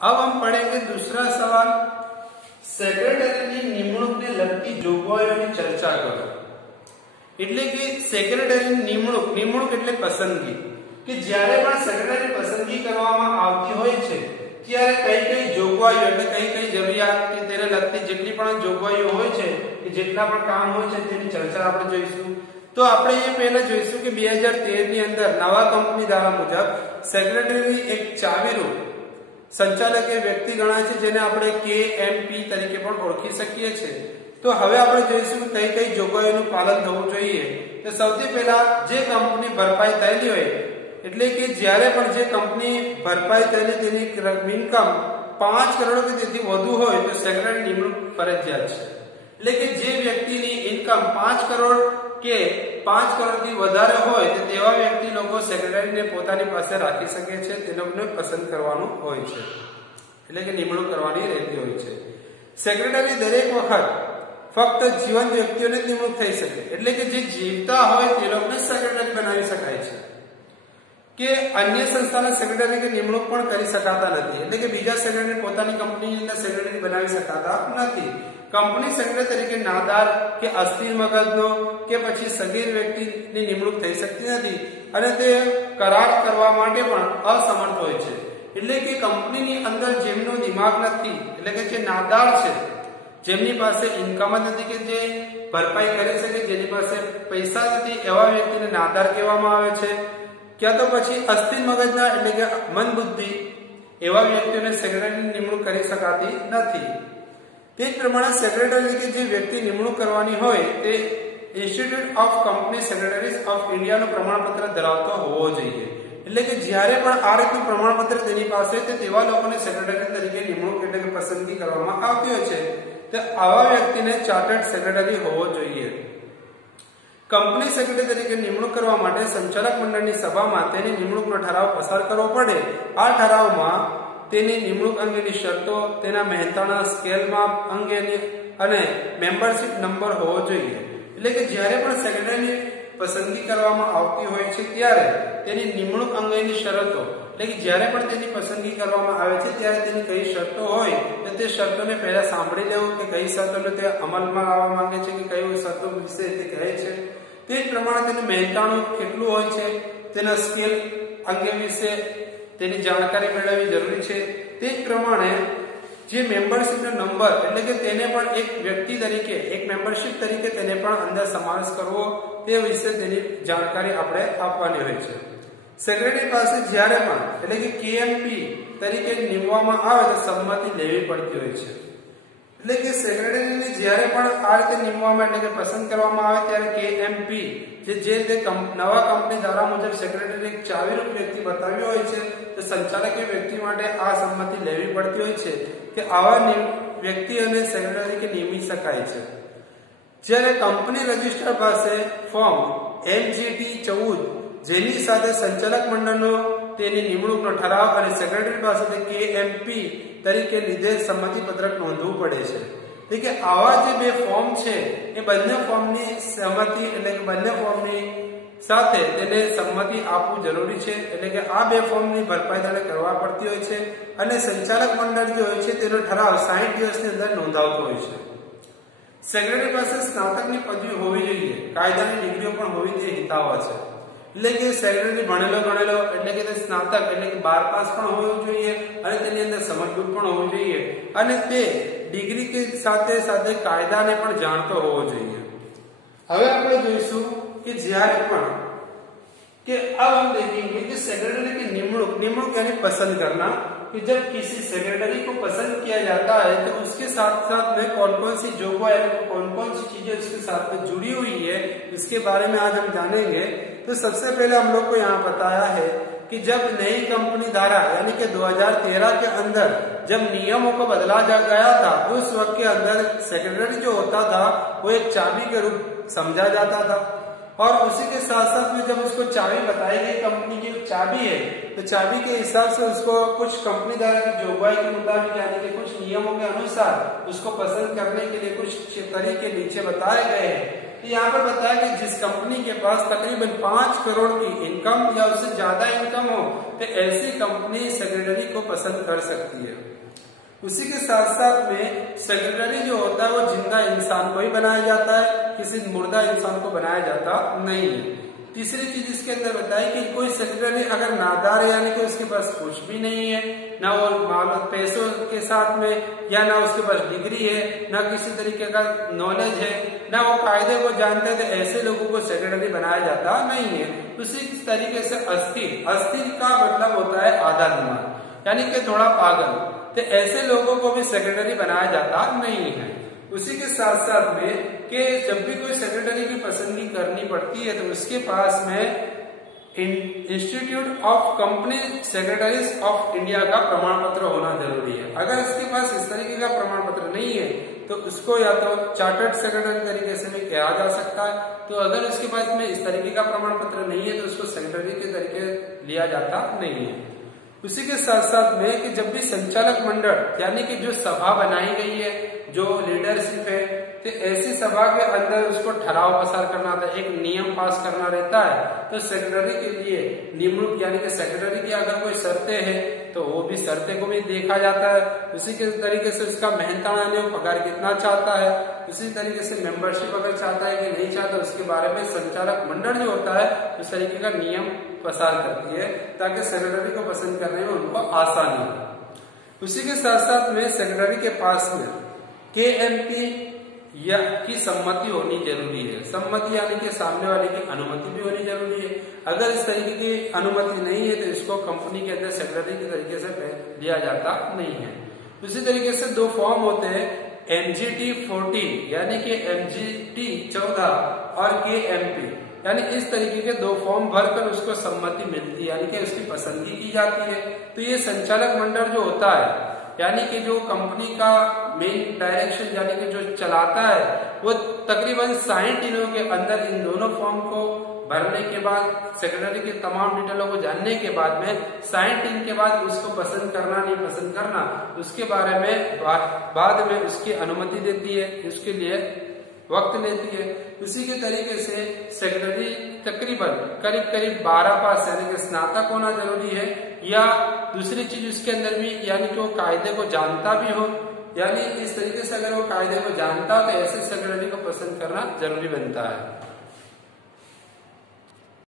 अब हम पढ़ेंगे दूसरा सवाल, सेक्रेटरीની નિમણૂકને લગતી જોગવાઈઓની ચર્ચા કરો। એટલે કે સેક્રેટરીની નિમણૂક એટલે પસંદગી, કે જ્યારે પણ સેક્રેટરી પસંદગી કરવામાં આવતી હોય છે ત્યારે કઈ જોગવાઈઓ એટલે કઈ જરૂરિયાત કે તેને લગતી જેટલી પણ જોગવાઈઓ હોય છે કે જેટલા પણ કામ હોય છે તેની ચર્ચા આપણે જોઈશું। તો આપણે એ પહેલા જોઈશું કે 2013 ની અંદર નવા કંપની ધારા મુજબ સેક્રેટરીની એક ચાવીરૂપ संचालक ए व्यक्ति गणाय छे जेने आपणे KMP तरीके पण ओळखी सकीए छे। तो हवे आपणे जोईशुं कई जोगवाईओनुं पालन थवुं जोईए। तो सौथी पहेला जे कंपनी भरपाई थयेली होय એટલે કે જ્યારે પણ જે કંપની ભરપાઈ થયેલી તેની ઇન્કમ 5 કરોડ કે તેથી વધુ હોય તો સેક્રેટરી નિમણૂક ફરજિયાત છે। એટલે કે જે વ્યક્તિની ઇન્કમ 5 કરોડ કે 5 કરોડથી વધારે હોય તો તેવા વ્યક્તિ લોકો સેક્રેટરીને પોતાની પાસે રાખી શકે છે, તે લોકોને પસંદ કરવાનું હોય છે, એટલે કે નિમણૂક કરવાની રહેતી હોય છે। સેક્રેટરી દરેક વખત ફક્ત જીવંત વ્યક્તિઓને નિમણૂક થઈ શકે, એટલે કે જે જીવતા હોય તે લોકોને સેક્રેટરી બનાવી શકાય છે, કે અન્ય સંસ્થાના સેક્રેટરી કે નિમણૂક પણ કરી શકાતા નથી, એટલે કે બીજા સેક્રેટરી પોતાની કંપનીની અંદર સેક્રેટરી બનાવી શકાતા નથી। कंपनी सेक्रेटरी तरीके नादार के अस्थिर मगजनो के પછી સગીર વ્યક્તિની નિમણૂક થઈ શકતી નથી અને તે કરાર કરવા માટે પણ અસમર્થ હોય છે। એટલે કે કંપનીની અંદર જેમનો દિમાગ નથી, એટલે કે જે નાદાર છે, જેમની પાસે ઇન્કમ નથી કે જે ભરપાઈ કરી શકે, જેની પાસે પૈસા નથી, એવા વ્યક્તિને નાદાર કહેવામાં આવે છે। ક્યાં તો પછી અસ્થિર મગજના એટલે કે મંદબુદ્ધિ એવા વ્યક્તિઓને સેક્રેટરીની નિમણૂક કરી શકાતી નથી। તે પ્રમાણે સેક્રેટરી કે જે વ્યક્તિ નિમણૂક કરવાની હોય તે institute of company secretaries of ઇન્ડિયાનું પ્રમાણપત્ર ધરાવતો હોવો જોઈએ। એટલે કે જ્યારે પણ આ રીતનું પ્રમાણપત્ર તેની પાસે છે તેવા લોકોને સેક્રેટરી તરીકે નિમણૂક એટલે કે પસંદગી કરવામાં આવતી હોય છે, તો આવા વ્યક્તિને ચાર્ટર્ડ સેક્રેટરી હોવો જોઈએ। કંપની સેક્રેટરી તરીકે નિમણૂક કરવા માટે સંચાલક મંડળની સભામાં તેની નિમણૂકનો ઠરાવ પસાર કરવો પડે। આ ઠરાવમાં તેની નિમણૂક અંગેની શરતો, તેના મહેનતાણા સ્કેલ માપ અંગેની અને મેમ્બરશિપ નંબર હોવો જોઈએ। એટલે કે જ્યારે પણ સેક્રેટરીની પસંદગી કરવામાં આવતી હોય છે ત્યારે તેની નિમણૂક અંગેની શરતો, એટલે કે જ્યારે પણ તેની પસંદગી કરવામાં આવે છે ત્યારે તેની કઈ શરતો હોય તો તે શરતોને પહેલા સાંભળી લેવું કે કઈ શરતોને તે અમલમાં લાવવા માંગે છે કે કઈ શરતો વિશે તે કહે છે। તે જ પ્રમાણે તેનું મહેનતાણું કેટલું હોય છે, તેના સ્કેલ અંગે વિશે તેની જાણકારી મેળવવી જરૂરી છે। તે જ પ્રમાણે જે મેમ્બરશિપનો નંબર એટલે કે તેને પણ એક વ્યક્તિ તરીકે એક મેમ્બરશિપ તરીકે તેને પણ અંદર સમાવેશ કરવો તે વિશે તેની જાણકારી આપણે આપવાની હોય છે। સેક્રેટરી પાસે જ્યારે પણ એટલે કે KMP તરીકે નિમવામાં આવે તો સંમતિ લેવી પડતી હોય છે। એટલે કે સેક્રેટરીને જ્યારે પણ આ રીતે નિમવામાં એટલે કે પસંદ કરવામાં આવે ત્યારે KMP જે નવા કંપની ધારા મુજબ સેક્રેટરીને એક ચાવીરૂપ વ્યક્તિ બતાવ્યો હોય છે તો સંચાલકે વ્યક્તિ માટે આ સંમતિ લેવી પડતી હોય છે કે આવા વ્યક્તિઓને સેક્રેટરી તરીકે નિયમિત શકાય છે। જ્યારે કંપની રજિસ્ટર પાસે ફોર્મ MGT 14 જેની સાથે સંચાલક મંડળનો તેની નિમણૂકનો ઠરાવ અને સેક્રેટરી પાસેથી KMP તરીકે લીધેલ સંમતિ પત્રક નોંધવું પડે છે। એટલે કે આવા જે બે ફોર્મ છે એ બંને ફોર્મની સહમતિ એટલે કે બંને ફોર્મની સાથે તેને સંમતિ આપવું જરૂરી છે। એટલે કે આ બે ફોર્મની ભરપાઈ તેને કરવા પડતી હોય છે અને સંચાલક મંડળ જે હોય છે તેનો ઠરાવ 60 દિવસની અંદર નોંધાવતો હોય છે। સેક્રેટરી પાસે સ્નાતકની પદવી હોવી જોઈએ, કાયદાની ડિગ્રીઓ પણ હોવી તે હિતાવહ છે। એટલે કે સેક્રેટરી ભણેલો એટલે કે તે સ્નાતક એટલે કે 12 પાસ પણ હોવું જોઈએ અને તેની અંદર સમજબૂત પણ હોવું જોઈએ અને તે ડિગ્રી કે સાથે સાથે કાયદાને પણ જાણતો હોવો જોઈએ। હવે આપણે જોઈશું कि જ્યારે પણ कि अब हम देखेंगे कि सेक्रेटरी की निमणूक यानी पसंद करना, कि जब किसी सेक्रेटरी को पसंद किया जाता है तो उसके साथ साथ में कौन कौन सी जोगवाई कौन कौन सी चीजें उसके साथ में जुड़ी हुई है इसके बारे में आज हम जानेंगे। तो सबसे पहले हम लोग को यहाँ बताया है कि जब नई कंपनी धारा यानी कि 2013 के अंदर जब नियमों को बदला गया था उस वक्त के अंदर सेक्रेटरी जो होता था वो एक चाबी के रूप समझा जाता था और उसी के साथ साथ में जब उसको चाबी बताई गई कंपनी की चाबी है तो चाबी के हिसाब से उसको कुछ कंपनी द्वारा की जोगवाई के मुताबिक यानी कि कुछ नियमों के अनुसार उसको पसंद करने के लिए कुछ तरीके नीचे बताए गए हैं। तो यहाँ पर बताया कि जिस कंपनी के पास तकरीबन 5 करोड़ की इनकम या उससे ज्यादा इनकम हो तो ऐसी कंपनी सेक्रेटरी को पसंद कर सकती है। उसी के साथ साथ में सेक्रेटरी जो होता है वो जिंदा इंसान को ही बनाया जाता है, किसी मुर्दा इंसान को बनाया जाता नहीं है। तीसरी चीज इसके अंदर बताई कि कोई सेक्रेटरी अगर नादार है यानी कि उसके पास कुछ भी नहीं है, ना वो पैसों के साथ में या ना उसके पास डिग्री है, ना किसी तरीके का नॉलेज है, ना वो कायदे को जानते हैं, तो ऐसे लोगों को सेक्रेटरी बनाया जाता नहीं है। उसी तरीके से अस्थिर का मतलब होता है आधा दिमाग यानी कि थोड़ा पागल, तो ऐसे लोगों को भी सेक्रेटरी बनाया जाता नहीं है। उसी के साथ साथ में कि जब भी कोई सेक्रेटरी की पसंदगी करनी पड़ती है तो उसके पास में institute of company secretaries of India का प्रमाण पत्र होना जरूरी है। अगर इसके पास इस तरीके का प्रमाण पत्र नहीं है तो उसको या तो चार्टर्ड सेक्रेटरी तरीके से भी कहा जा सकता है, तो अगर उसके पास में इस तरीके का प्रमाण पत्र नहीं है तो उसको सेक्रेटरी के तरीके लिया जाता नहीं है। उसी के साथ साथ में कि जब भी संचालक मंडल यानी कि जो सभा बनाई गई है, जो लीडरशिप है, तो ऐसी सभा के अंदर उसको ठराव पसार करना था, एक नियम पास करना रहता है। तो सेक्रेटरी के लिए नियमक यानी कि सेक्रेटरी की अगर कोई शर्तें हैं तो वो भी शर्तें को भी देखा जाता है। उसी के तरीके से उसका मेहनताना ने पगार कितना चाहता है, उसी तरीके से मेंबरशिप अगर चाहता है कि नहीं चाहता, उसके बारे में संचालक मंडल जो होता है उस तरीके का नियम पसार करती है ताकि सेक्रेटरी को पसंद करने में उनको आसानी हो। उसी के साथ साथ में सेक्रेटरी के पास में KMP या की सम्मति होनी जरूरी है। सम्मति यानी कि सामने वाले की अनुमति भी होनी जरूरी है। अगर इस तरीके की अनुमति नहीं है तो इसको कंपनी के अंदर सेक्रेटरी के तरीके से लिया जाता नहीं है। उसी तरीके से 2 फॉर्म होते हैं, MGT 14 यानी कि MGT 14 और KMP, यानी इस तरीके के 2 फॉर्म भरकर उसको सम्मति मिलती है यानी कि उसकी पसंदगी की जाती है। तो ये संचालक मंडल जो होता है यानी कि जो कंपनी का मेन डायरेक्शन यानी कि जो चलाता है वो तकरीबन 60 दिनों के अंदर इन दोनों फॉर्म को भरने के बाद, सेक्रेटरी की तमाम डिटेलों को जानने के बाद में 60 दिन के बाद उसको पसंद करना नहीं पसंद करना उसके बारे में बाद में उसकी अनुमति देती है, उसके लिए वक्त लेती है। उसी के तरीके से सेक्रेटरी तकरीबन करीब 12 पास यानी कि स्नातक होना जरूरी है, या दूसरी चीज उसके अंदर भी यानी कि वो कायदे को जानता भी हो, यानी इस तरीके से अगर वो कायदे को जानता हो तो ऐसे सेक्रेटरी को पसंद करना जरूरी बनता है।